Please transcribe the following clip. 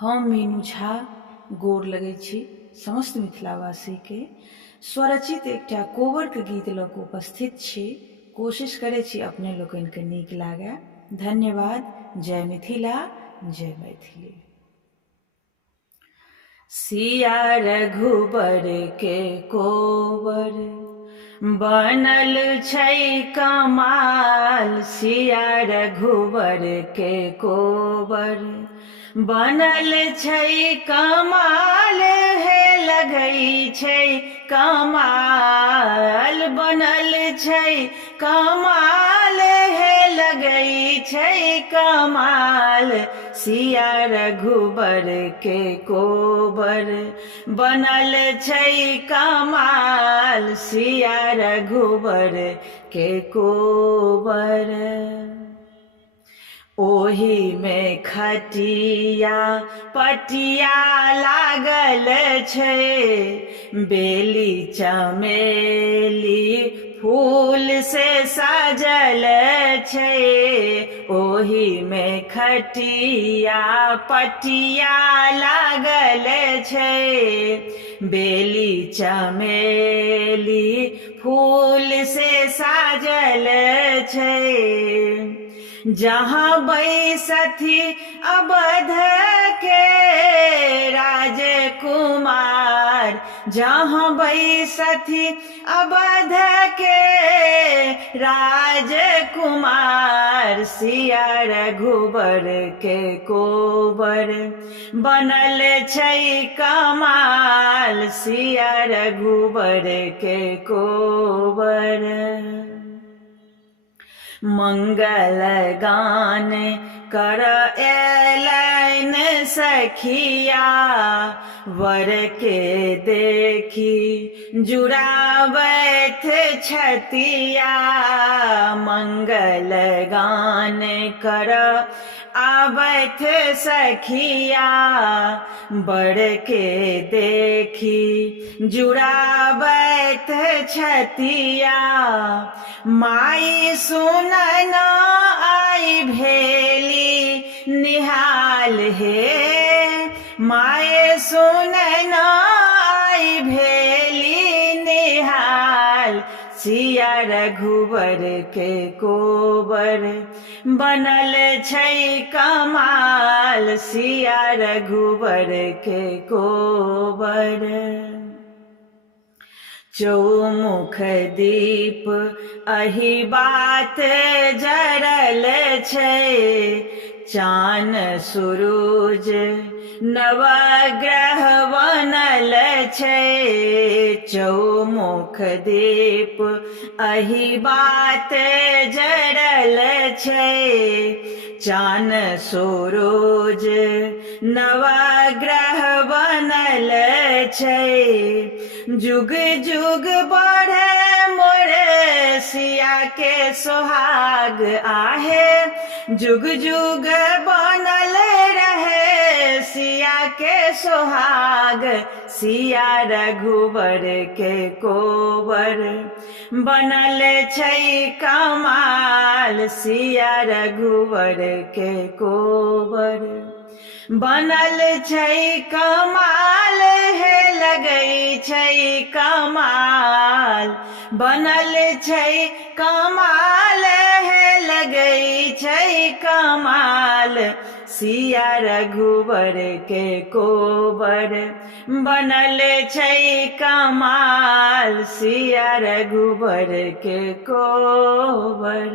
हम मीनू झा गोर लगै छी समस्त मिथिलावासी के स्वरचित एकटा कोबर के गीत लऽ कऽ उपस्थित छी। कोशिश करै छी अपने लोकनि के नीक लागे। धन्यवाद। जय मिथिला, जय मैथिली। सिया रघुबर के कोबर बनल छै कमाल, सिया रघुबर के कोबर बनल छै कमाल, हे लगै छै कमाल, बनल छै कमाल, हे लगै छै कमाल, सिया रघुबर के कोबर बनल छै कमाल, सिया रघुबर के कोबर। ओही में खटिया पटिया लागल छै, बेली चमेली फूल से सजल छै, ओही में खटिया पटिया लागल छै, बेली चमेली फूल से सजल छै। जहाँ बैसथि अवध के राजकुमार, जहाँ बैसथि अवध के राजकुमार, सिया रघुबर के कोबर बनल छै कमाल, सिया रघुबर के कोबर। मंगल गान कर एलैन सखिया, वर के देखी जुड़ावैथ छतिया, मंगल गान कर आवैथ सखिया, वर के देखी जुड़ावैथ छतिया, माई सुनन आई भेली निहाल, हे माए सुनन आई भेली निहाल, सिया रघुबर के कोबर बनल छै कमाल, सिया रघुबर के कोबर। चौमुख दीप अहि बात जरल छै, चान सूरुज नवग्रह बनल छै, चौमुख दीप अहि बात जरल छै, चान सूरुज नवग्रह बनल छै, जुग जुग बढ़े मोरे सिया के सोहाग आहे, जुग जुग बनल रहे सिया के सोहाग, सिया रघुबर के कोबर बनल छै कमाल, सिया रघुबर के कोबर बनल छै कमाल, हे लगै छै कमाल, बनल छै कमाल, हे लगै छै कमाल, सिया रघुबर के कोबर बनल छै कमाल, सिया रघुबर के कोबर।